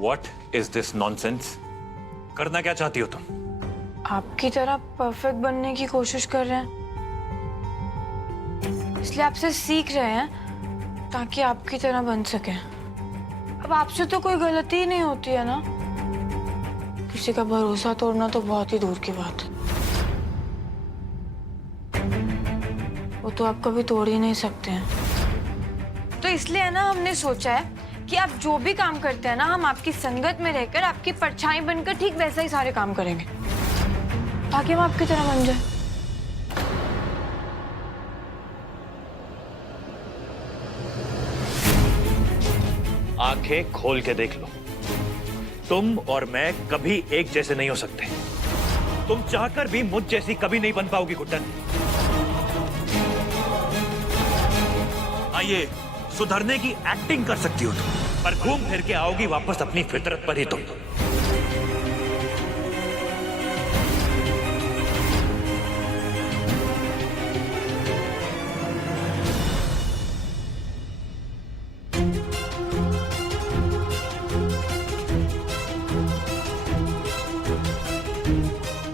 What is this nonsense? करना क्या चाहती हो तुम? आपकी तरह परफेक्ट बनने की कोशिश कर रहे हैं, इसलिए आपसे सीख रहे हैं ताकि आपकी तरह बन सके। अब आपसे तो कोई गलती ही नहीं होती है ना। किसी का भरोसा तोड़ना तो बहुत ही दूर की बात है। वो तो आप कभी तोड़ ही नहीं सकते हैं। तो इसलिए ना हमने सोचा है कि आप जो भी काम करते हैं ना, हम आपकी संगत में रहकर आपकी परछाई बनकर ठीक वैसा ही सारे काम करेंगे ताकि हम आपकी तरह बन जाए। आंखें खोल के देख लो, तुम और मैं कभी एक जैसे नहीं हो सकते। तुम चाहकर भी मुझ जैसी कभी नहीं बन पाओगी गुड्डन। ये सुधरने की एक्टिंग कर सकती हो तुम, पर घूम फिर के आओगी वापस अपनी फितरत पर ही तुम।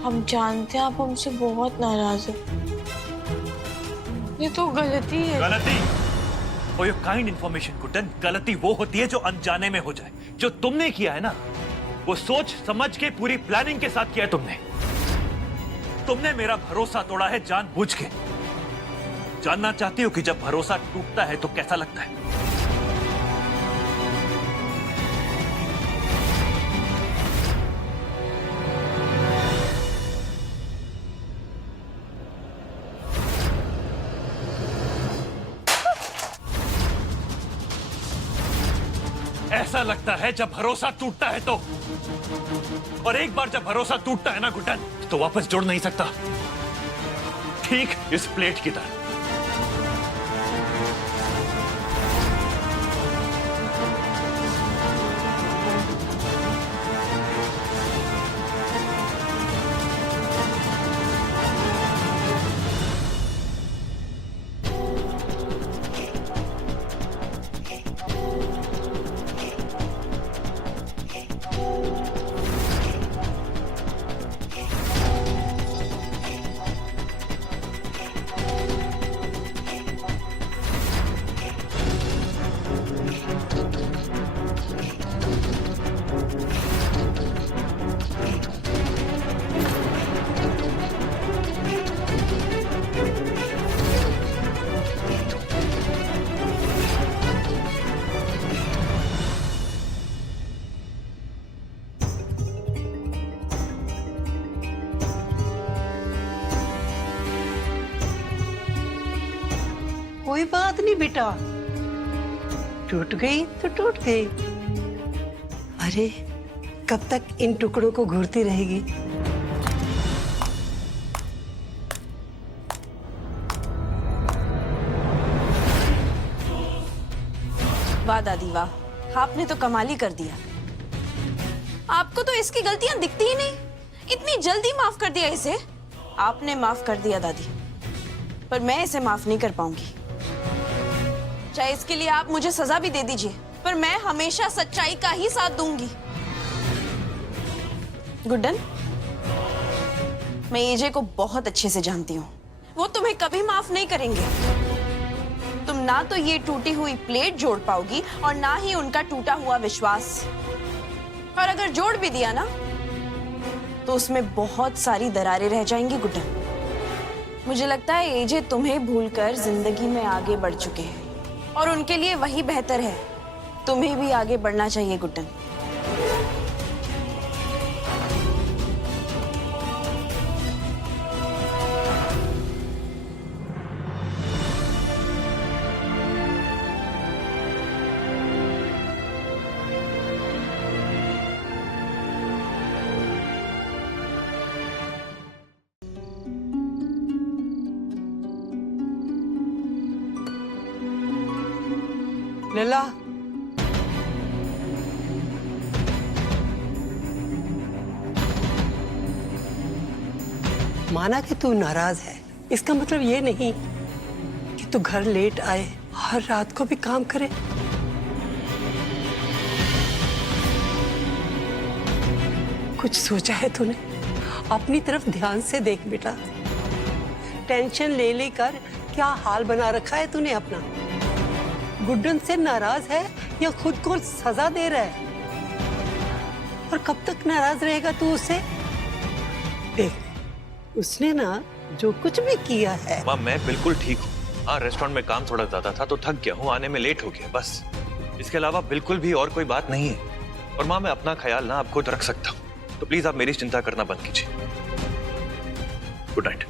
हम जानते हैं आप हमसे बहुत नाराज हैं। ये तो गलती है। गलती? For your kind information, Guddan, गलती वो होती है जो अनजाने में हो जाए। जो तुमने किया है ना, वो सोच समझ के पूरी प्लानिंग के साथ किया है तुमने। तुमने मेरा भरोसा तोड़ा है जानबूझ के। जानना चाहती हो कि जब भरोसा टूटता है तो कैसा लगता है? ऐसा लगता है जब भरोसा टूटता है तो। और एक बार जब भरोसा टूटता है ना गुड्डन, तो वापस जुड़ नहीं सकता। ठीक इस प्लेट की तरह। कोई बात नहीं बेटा, टूट गई तो टूट गई। अरे कब तक इन टुकड़ों को घूरती रहेगी? वाह दादी वाह, आपने तो कमाल ही कर दिया। आपको तो इसकी गलतियां दिखती ही नहीं, इतनी जल्दी माफ कर दिया इसे। आपने माफ कर दिया दादी, पर मैं इसे माफ नहीं कर पाऊंगी। चाहे इसके लिए आप मुझे सजा भी दे दीजिए, पर मैं हमेशा सच्चाई का ही साथ दूंगी। गुड्डन, मैं एजे को बहुत अच्छे से जानती हूँ। वो तुम्हें कभी माफ नहीं करेंगे। तुम ना तो ये टूटी हुई प्लेट जोड़ पाओगी और ना ही उनका टूटा हुआ विश्वास। और अगर जोड़ भी दिया ना, तो उसमें बहुत सारी दरारें रह जाएंगी गुड्डन। मुझे लगता है एजे तुम्हें भूलकर जिंदगी में आगे बढ़ चुके हैं और उनके लिए वही बेहतर है। तुम्हें भी आगे बढ़ना चाहिए गुड्डन। लला, माना कि तू नाराज है, इसका मतलब ये नहीं कि तू घर लेट आए और रात को भी काम करे। कुछ सोचा है तूने? अपनी तरफ ध्यान से देख बेटा। टेंशन ले लेकर क्या हाल बना रखा है तूने अपना। गुड्डन से नाराज है या खुद को सजा दे रहा है? और कब तक नाराज रहेगा तू उससे? देख, उसने ना जो कुछ भी किया है। माँ मैं बिल्कुल ठीक हूँ। हाँ रेस्टोरेंट में काम थोड़ा ज्यादा था तो थक गया हूँ, आने में लेट हो गया बस। इसके अलावा बिल्कुल भी और कोई बात नहीं है। और माँ मैं अपना ख्याल ना आप खुद रख सकता हूँ, तो प्लीज आप मेरी चिंता करना बंद कीजिए। Good night.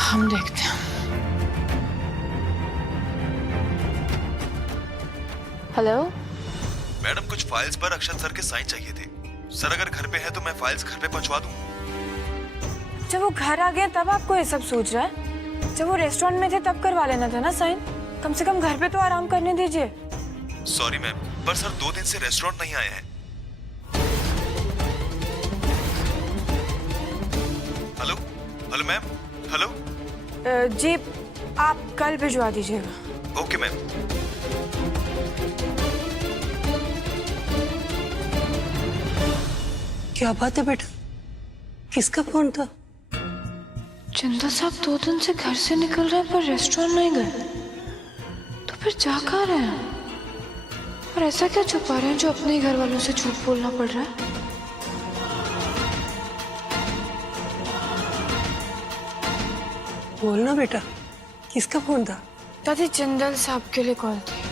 हम देखते हैं। हेलो मैडम कुछ फाइल्स पर अक्षत सर के साइन चाहिए थे। सर अगर घर पे है तो मैं फाइल्स घर पे पहुंचवा दूं। जब वो घर आ गया तब आपको ये सब सोच रहा है? जब वो रेस्टोरेंट में थे तब करवा लेना था ना साइन। कम से कम घर पे तो आराम करने दीजिए। सॉरी मैम, पर सर 2 दिन से रेस्टोरेंट नहीं आए हैं। Hello hello ma'am, hello. जी आप कल भिजवा दीजिएगा। Okay ma'am. क्या बात है बेटा? किसका फोन था? जिंदल साहब 2 दिन से घर से निकल रहे हैं पर रेस्टोरेंट नहीं गए, तो फिर जा कहाँ रहे हैं? और ऐसा क्या छुपा रहे हैं जो अपने ही घर वालों से झूठ बोलना पड़ रहा है? बोलना बेटा, किसका फोन था? दादी जिंदल साहब के लिए कॉल थी।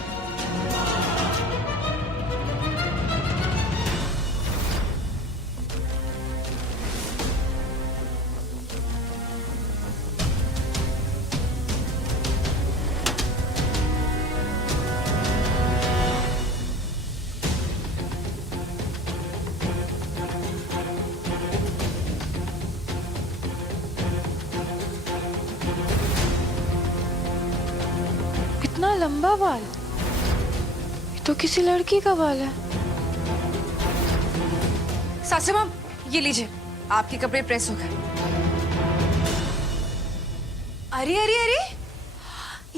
इतना लंबा बाल, ये तो किसी लड़की का बाल है। सासू माँ ये लीजिए, आपके कपड़े प्रेस हो गए। अरे अरे अरे,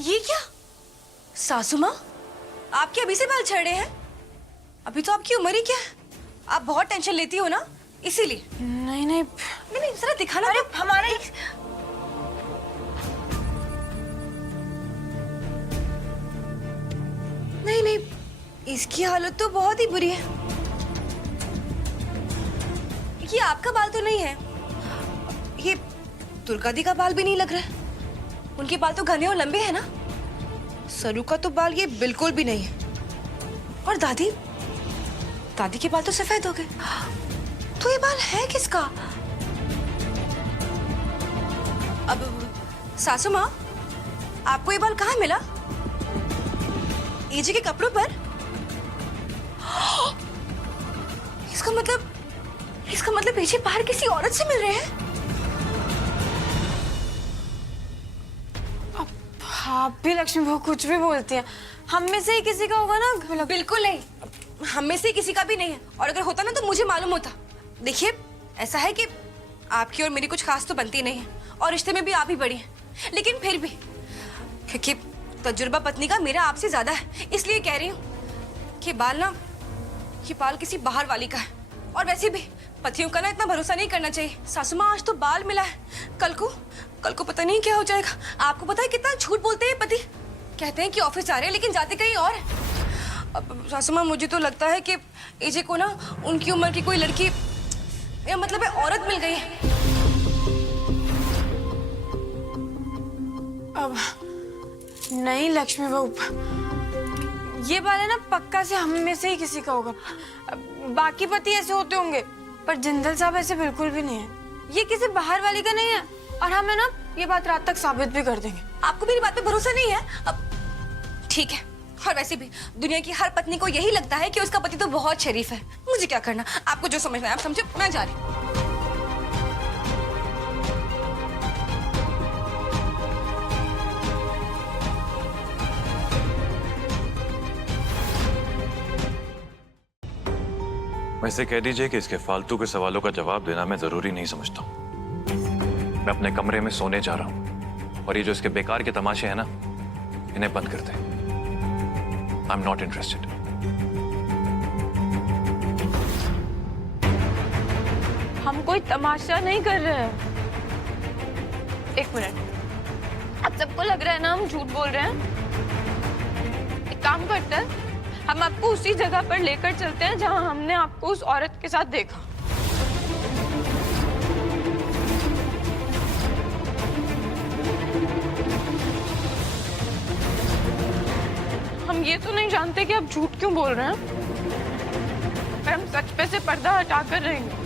ये क्या सासू माँ, आपके अभी से बाल झड़ रहे हैं? अभी तो आपकी उम्र ही क्या है? आप बहुत टेंशन लेती हो ना, इसीलिए। नहीं नहीं नहीं नहीं, जरा दिखाना। अरे हमारे नहीं नहीं, इसकी हालत तो बहुत ही बुरी है। ये आपका बाल तो नहीं है, ये दुर्गा दी का बाल भी नहीं लग रहा है। उनके बाल तो घने और लंबे हैं ना। सरू का तो बाल ये बिल्कुल भी नहीं है। और दादी, दादी के बाल तो सफेद हो गए। तो ये बाल है किसका? अब सासू माँ, आपको ये बाल कहाँ मिला? एजे के कपड़ों पर? इसका मतलब एजे बाहर किसी औरत से मिल रहे हैं? आप भी लक्ष्मी बहू कुछ भी बोलती हैं। हम में से ही किसी का होगा ना? बिल्कुल नहीं, हम में से किसी का भी नहीं है। और अगर होता ना तो मुझे मालूम होता। देखिए, ऐसा है कि आपकी और मेरी कुछ खास तो बनती नहीं है, और रिश्ते में भी आप ही बड़ी हैं। लेकिन फिर भी, क्योंकि तजुर्बा पत्नी का मेरा आपसे ज्यादा है, इसलिए कह रही हूँ कि ये बाल किसी बाहर वाली का है। और वैसे भी पतियों का ना इतना भरोसा नहीं करना चाहिए। सासू माँ, आज तो बाल मिला है, कल को पता नहीं क्या हो जाएगा। आपको पता है कितना झूठ बोलते हैं पति? कहते हैं कि ऑफिस जा रहे हैं लेकिन जाते कहीं और हैं। अब सासू माँ, मुझे तो लगता है कि एजे को ना उनकी उम्र की कोई लड़की, या मतलब है औरत मिल गई है। अब नहीं लक्ष्मी बहू, ये बाल है ना पक्का से हम में से ही किसी का होगा। बाकी पति ऐसे होते होंगे पर जिंदल साहब ऐसे बिल्कुल भी नहीं है। ये किसी बाहर वाली का नहीं है, और हम है ना ये बात रात तक साबित भी कर देंगे। आपको मेरी बात पे भरोसा नहीं है? अब ठीक है, और वैसे भी दुनिया की हर पत्नी को यही लगता है कि उसका पति तो बहुत शरीफ है। मुझे क्या करना, आपको जो समझना है आप समझो, मैं जा रही हूँ। वैसे कह दीजिए कि इसके फालतू के सवालों का जवाब देना मैं जरूरी नहीं समझता हूँ। मैं अपने कमरे में सोने जा रहा हूँ और ये जो इसके बेकार के तमाशे हैं ना, इन्हें बंद कर दे। I am not interested. हम कोई तमाशा नहीं कर रहे हैं। एक मिनट, आप सबको लग रहा है ना हम झूठ बोल रहे हैं? एक काम करते हैं, हम आपको उसी जगह पर लेकर चलते हैं जहां हमने आपको उस औरत के साथ देखा। हम ये तो नहीं जानते कि आप झूठ क्यों बोल रहे हैं, पर हम सच पे से पर्दा हटाकर रहेंगे।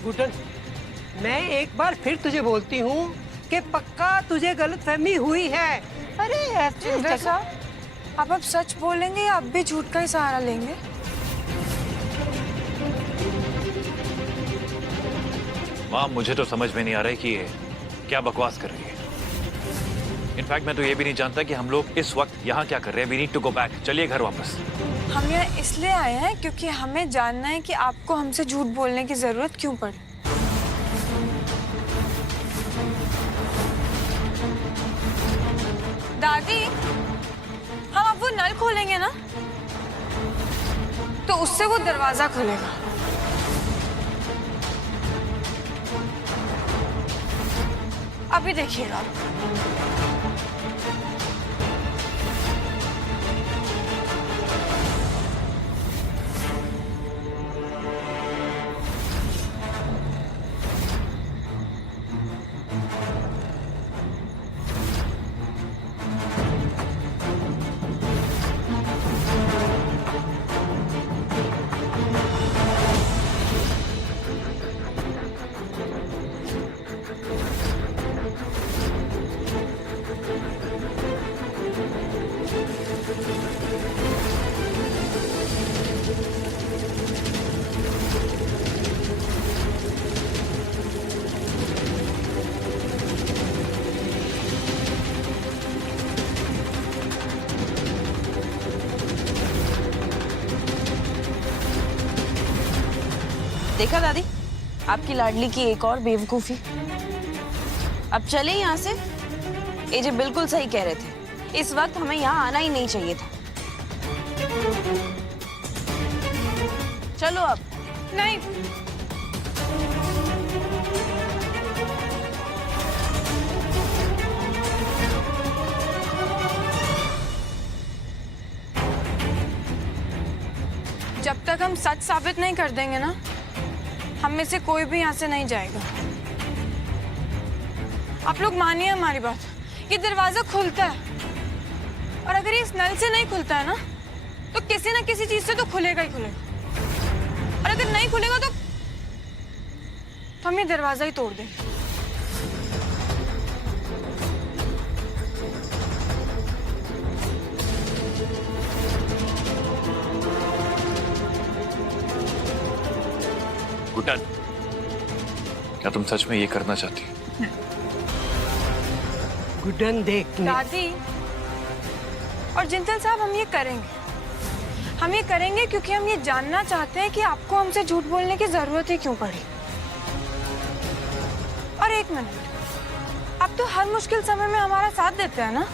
गुड्डन, मैं एक बार फिर तुझे बोलती हूँ कि पक्का तुझे गलतफहमी हुई है। अरे ऐसे जिंदर साहब, आप अब सच बोलेंगे या आप भी झूठ का ही सहारा लेंगे? माँ, मुझे तो समझ में नहीं आ रहा है कि ये क्या बकवास कर रही है। इनफैक्ट मैं तो ये भी नहीं जानता कि हम लोग इस वक्त यहाँ क्या कर रहे हैं। We need to go back. चलिए घर वापस। हम यहाँ इसलिए आए हैं क्योंकि हमें जानना है कि आपको हमसे झूठ बोलने की जरूरत क्यों पड़ी। दादी, हम अब वो नल खोलेंगे ना, तो उससे वो दरवाजा खुलेगा। अभी देखिएगा। देखा दादी, आपकी लाडली की एक और बेवकूफी। अब चले यहाँ से। एजे बिल्कुल सही कह रहे थे, इस वक्त हमें यहाँ आना ही नहीं चाहिए था। चलो अब। नहीं, जब तक हम सच साबित नहीं कर देंगे ना, हम में से कोई भी यहाँ से नहीं जाएगा। आप लोग मानिए हमारी बात, ये दरवाजा खुलता है और अगर ये इस नल से नहीं खुलता है ना, तो किसी ना किसी चीज से तो खुलेगा ही खुलेगा। और अगर नहीं खुलेगा तो हम ये दरवाजा ही तोड़ देंगे। गुड्डन, क्या तुम सच में ये करना चाहती हो? गुड्डन देख, दादी और जिंदल साहब, हम ये करेंगे। हम ये करेंगे क्योंकि हम ये जानना चाहते हैं कि आपको हमसे झूठ बोलने की जरूरत ही क्यों पड़ी। और एक मिनट, आप तो हर मुश्किल समय में हमारा साथ देते हैं ना,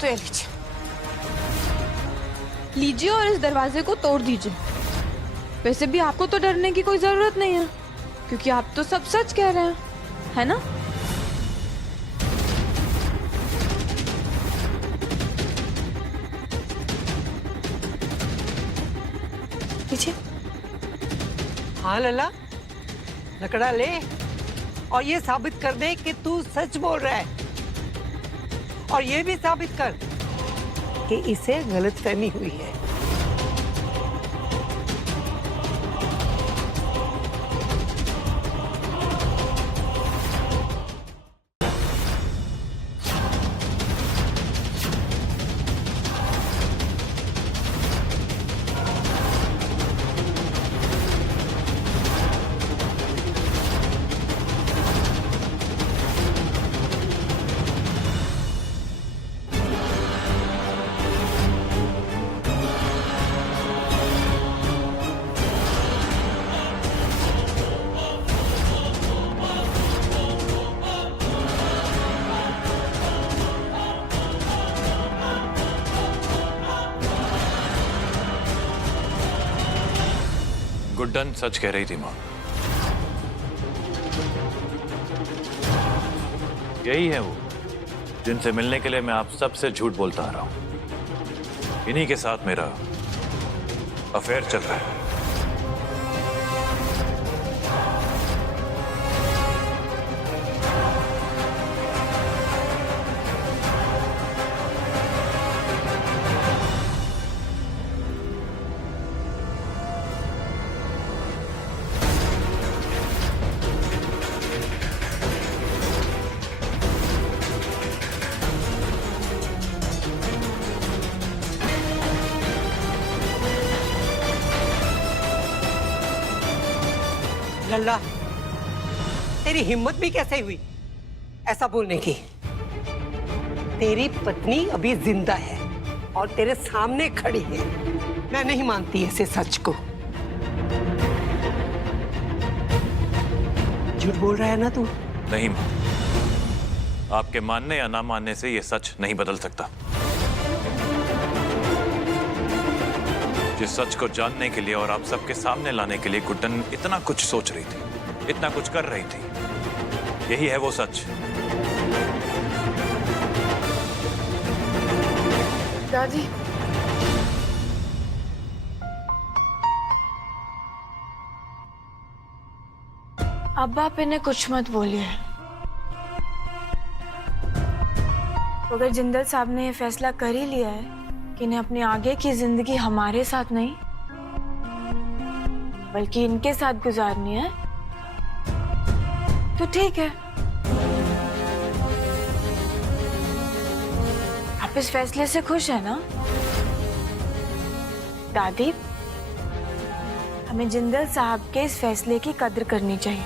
तो ये लीजिए। लीजिए और इस दरवाजे को तोड़ दीजिए। वैसे भी आपको तो डरने की कोई जरूरत नहीं है, क्योंकि आप तो सब सच कह रहे हैं, है ना? लीजिए। हाँ लला, लकड़ा ले और ये साबित कर दे कि तू सच बोल रहा है, और ये भी साबित कर कि इसे गलतफहमी हुई है। गुड्डन सच कह रही थी माँ। यही है वो जिनसे मिलने के लिए मैं आप सबसे झूठ बोलता आ रहा हूं। इन्हीं के साथ मेरा अफेयर चल रहा है। लल्ला, तेरी हिम्मत भी कैसे हुई ऐसा बोलने की? तेरी पत्नी अभी जिंदा है और तेरे सामने खड़ी है। मैं नहीं मानती ऐसे सच को। झूठ बोल रहा है ना तू? नहीं माँ, आपके मानने या ना मानने से ये सच नहीं बदल सकता। जिस सच को जानने के लिए और आप सबके सामने लाने के लिए गुड्डन इतना कुछ सोच रही थी, इतना कुछ कर रही थी, यही है वो सच। दादी, अब आप इन्हें कुछ मत बोलिए। तो अगर जिंदल साहब ने ये फैसला कर ही लिया है कि इन्हें अपनी आगे की जिंदगी हमारे साथ नहीं बल्कि इनके साथ गुजारनी है, तो ठीक है। आप इस फैसले से खुश है ना? दादी, हमें जिंदल साहब के इस फैसले की कद्र करनी चाहिए।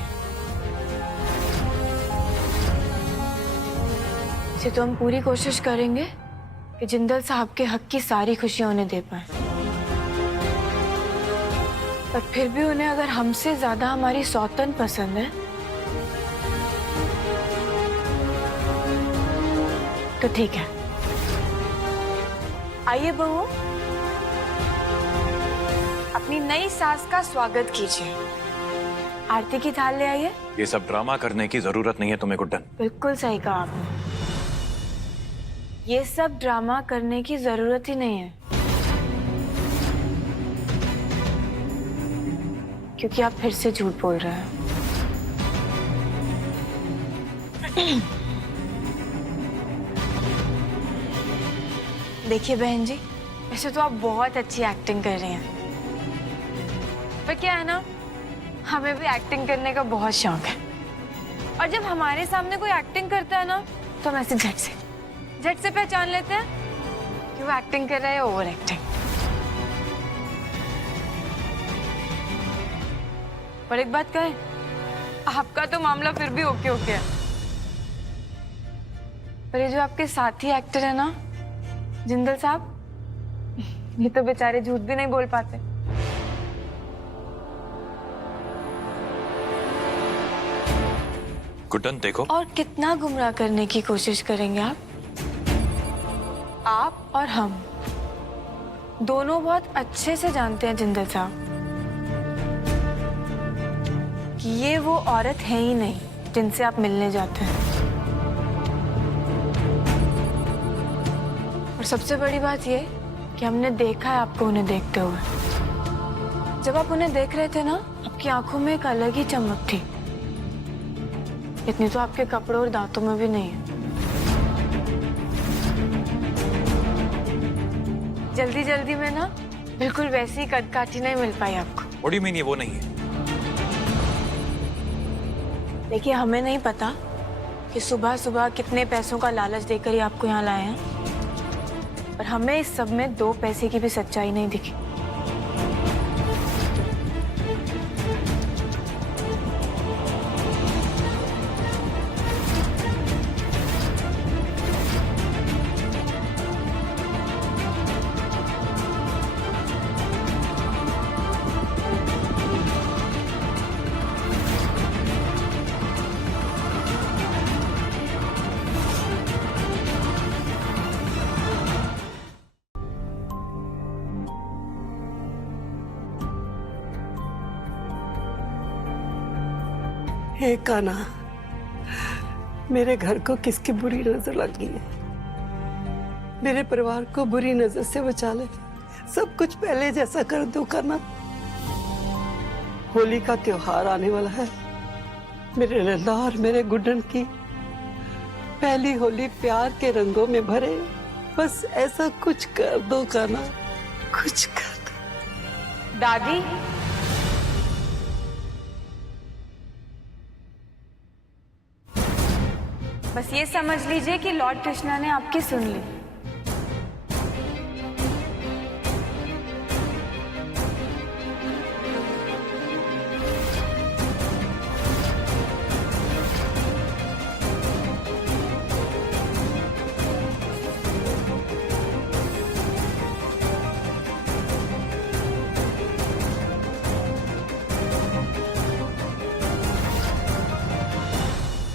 इसे तो हम पूरी कोशिश करेंगे कि जिंदल साहब के हक की सारी खुशियां उन्हें दे पाए। पर फिर भी उन्हें अगर हमसे ज्यादा हमारी सौतन पसंद है तो ठीक है। आइए बहू, अपनी नई सास का स्वागत कीजिए। आरती की थाल ले आइए। ये सब ड्रामा करने की जरूरत नहीं है तुम्हें गुड्डन। बिल्कुल सही कहा आपने, ये सब ड्रामा करने की जरूरत ही नहीं है, क्योंकि आप फिर से झूठ बोल रहे हैं। देखिए बहन जी, वैसे तो आप बहुत अच्छी एक्टिंग कर रही हैं, पर क्या है ना, हमें भी एक्टिंग करने का बहुत शौक है। और जब हमारे सामने कोई एक्टिंग करता है ना, तो हम ऐसे झट से पहचान लेते हैं कि वो एक्टिंग कर रहा है, ओवर एक्टिंग। पर एक बात कहें, आपका तो मामला फिर भी ओके है, पर ये जो आपके साथी एक्टर है ना, जिंदल साहब, ये तो बेचारे झूठ भी नहीं बोल पाते। गुड्डन देखो, और कितना गुमराह करने की कोशिश करेंगे आप और हम दोनों बहुत अच्छे से जानते हैं जिंदल साहब कि ये वो औरत है ही नहीं जिनसे आप मिलने जाते हैं। और सबसे बड़ी बात ये कि हमने देखा है आपको उन्हें देखते हुए। जब आप उन्हें देख रहे थे ना, आपकी आंखों में एक अलग ही चमक थी। इतनी तो आपके कपड़ों और दांतों में भी नहीं है। जल्दी जल्दी में ना बिल्कुल वैसी कदकाठी नहीं मिल पाई आपको। What do you mean ये वो नहीं है? देखिए, हमें नहीं पता कि सुबह सुबह कितने पैसों का लालच देकर ही आपको यहाँ लाए हैं, पर हमें इस सब में 2 पैसे की भी सच्चाई नहीं दिखी। हे कान्हा, मेरे घर को किसकी बुरी नजर लगी है? मेरे परिवार को बुरी नजर से बचा ले। सब कुछ पहले जैसा कर दो कान्हा। होली का त्योहार आने वाला है। मेरे लल्ला और मेरे गुड्डन की पहली होली प्यार के रंगों में भरे। बस ऐसा कुछ कर दो कान्हा, कुछ कर दो। दादी, बस ये समझ लीजिए कि लॉर्ड कृष्णा ने आपकी सुन ली।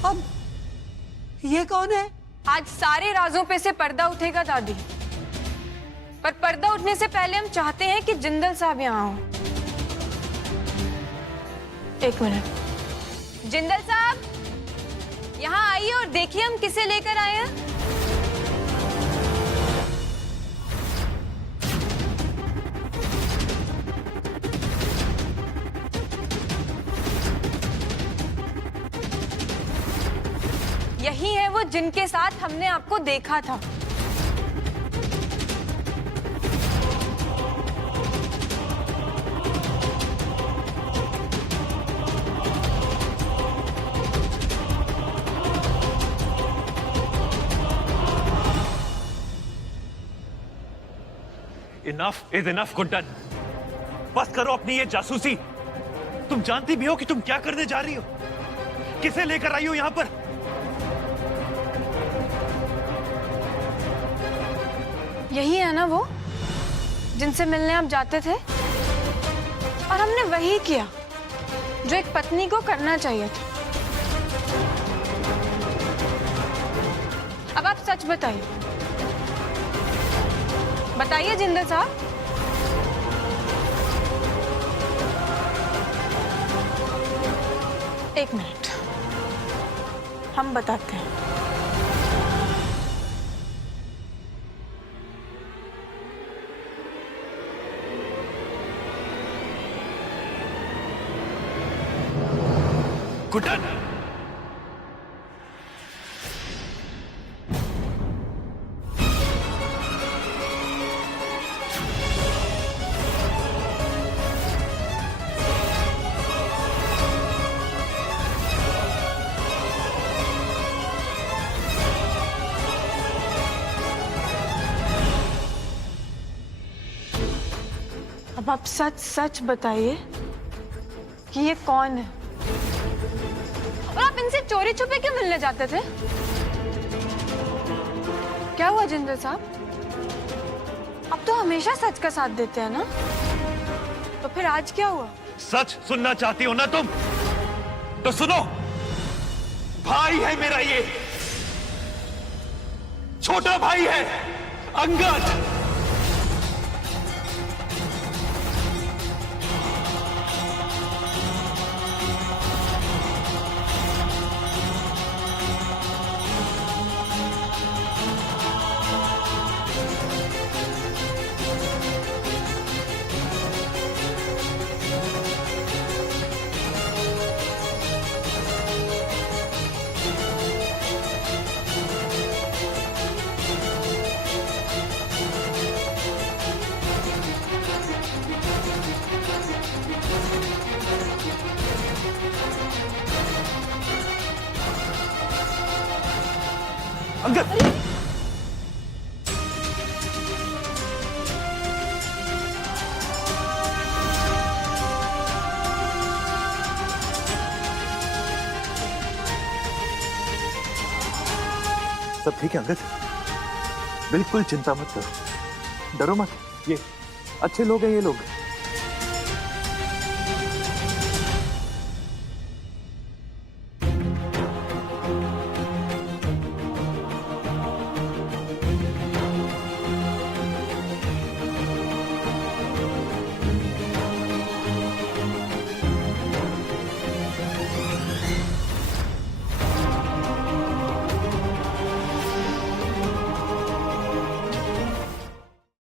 अब ये कौन है? आज सारे राजों पे से पर्दा उठेगा दादी, पर पर्दा उठने से पहले हम चाहते हैं कि जिंदल साहब यहाँ हो। एक मिनट, जिंदल साहब यहाँ आइए और देखिए हम किसे लेकर आए हैं। यही है वो जिनके साथ हमने आपको देखा था। इनफ इज इनफ गुड्डन, बस करो अपनी ये जासूसी। तुम जानती भी हो कि तुम क्या करने जा रही हो, किसे लेकर आई हो यहां पर। यही है ना वो जिनसे मिलने आप जाते थे, और हमने वही किया जो एक पत्नी को करना चाहिए था। अब आप सच बताइए, बताइए जिंदल साहब। एक मिनट, हम बताते हैं। गुड्डन, अब आप सच सच बताइए कि ये कौन है, और आप इनसे चोरी छुपे क्यों मिलने जाते थे? क्या हुआ जिंदल साहब, आप तो हमेशा सच का साथ देते हैं ना, तो फिर आज क्या हुआ? सच सुनना चाहती हो ना तुम, तो सुनो। भाई है मेरा ये, छोटा भाई है अंगद। अंगद, सब ठीक है अंगद, बिल्कुल चिंता मत करो, डरो मत। ये अच्छे लोग हैं ये लोग।